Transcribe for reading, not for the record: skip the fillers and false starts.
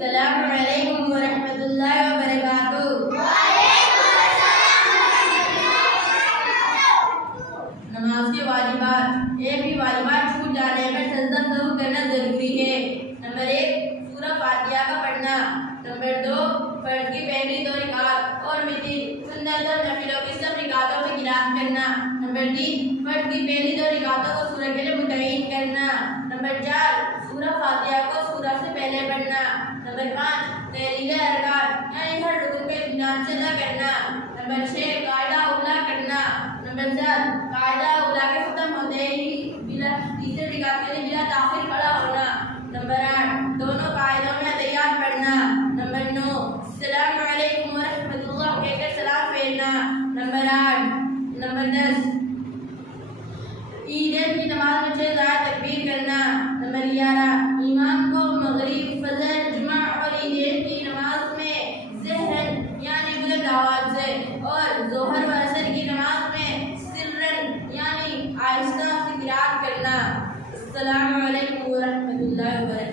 السلام علیکم ورحمۃ اللہ وبرکاتہ۔ نماز کے واجبات۔ ایک بھی واجبات چھوٹ جانے پر سجدہ ضرور کرنا ضروری ہے۔ نمبر 1 سورہ فاتحہ کا پڑھنا۔ نمبر 2 فرض کی پہلی 2 رکعت اور وتر، سنت اور نفلوں کی سب رکعتوں میں قرات کرنا۔ نمبر 3 فرض کی پہلی 2 رکعتوں کو سورہ کے لیے متعین کرنا۔ نمبر 4 سورہ فاتحہ کو سورہ سے پہلے پڑھنا۔ نمبر 5 تحلیل ارکان یعنی ہر رکن پہ اطمینان سے ادا کرنا۔ نمبر 6 قاعدہ اولا کرنا۔ نمبر 7 قاعدہ اولا کے ختم ہوتے ہی تیسرے رکعت کے لیے بلا تاخیر کھڑا ہونا۔ نمبر 8 دونوں قاعدوں میں اتحیات پڑھنا۔ نمبر 9 السلام علیکم ورحمۃ اللہ کہہ کر سلام پھیرنا۔ نمبر 10 عیدین کی نماز میں 6 ضائع تکبیر کرنا۔ نمبر 11 امام کو مغرب، فجر، جمعہ اور عیدین کی نماز میں ظہرن یعنی بلند آواز سے اور ظہر و عصر کی نماز میں سرن یعنی آہستہ سے قرات کرنا۔ السلام علیکم ورحمۃ اللہ وبرکاتہ۔